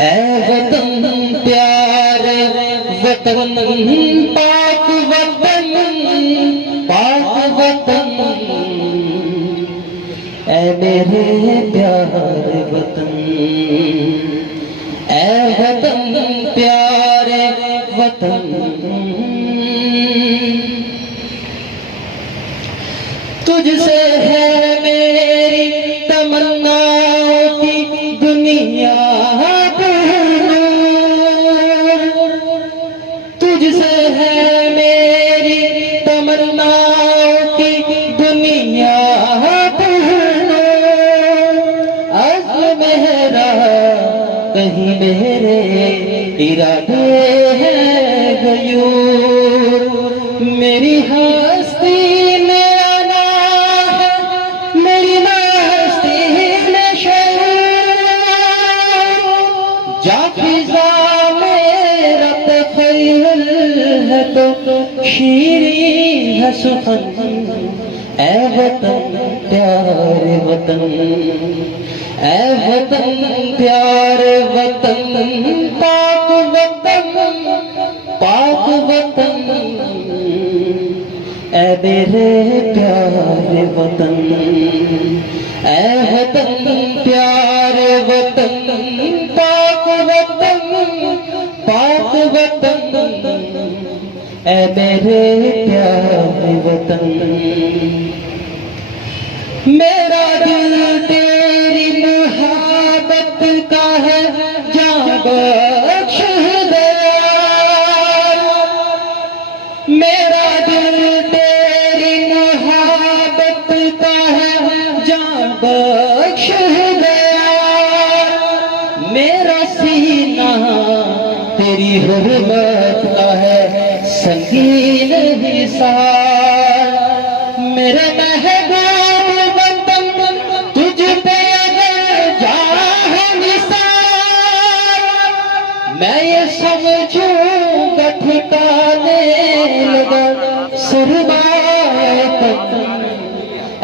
ऐ वतन प्यारे वतन, पाक वतन, पाक वतन, ऐ मेरे प्यारे वतन, ऐ वतन प्यारे वतन। तुझसे है मेरी तमन्नाओं की दुनिया दूर, तुझसे है मेरी तमन्नाओं की दुनिया दूर। अज़्म मेरा कहीं मेरे इरादे हैं गयूर, मेरी हस्ती में आना है, मेरी मस्ती में शऊर, जा फिज़ा मेरा तख़य्युल है तो शीरीं है सुख़न। ऐ वतन प्यारे वतन, ऐ वतन प्यारे वतन, पाक वतन, पाक वतन, ऐ मेरे प्यारे वतन, ऐ वतन प्यारे वतन, पाक वतन, पाक वतन, ऐ मेरे प्यारे वतन। मेरा दिल तेरी मुहब्बत का है, जान बख्श दयाल, मेरा दिल तेरी मुहब्बत का है, जान बख्श दयाल, मेरा सीना तेरी हुर्मत का है, संगीन हिसार, मेरे महबूब वतन तुझ पे अगर जाए निसार, मैं ये समझूंगा ठिकाने लगा सुरमाए वतन।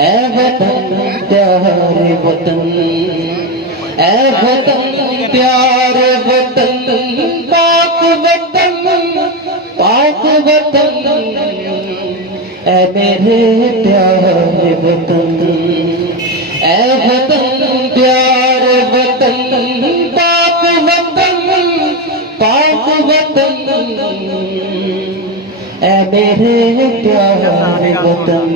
ऐ वतन प्यारे वतन, ऐ वतन प्यारे वतन, पाक वतन, पाक वतन, ऐ मेरे प्यारे वतन, ऐ वतन प्यारे वतन, पाक वतन, पाक वतन, ऐ मेरे प्यारे वतन।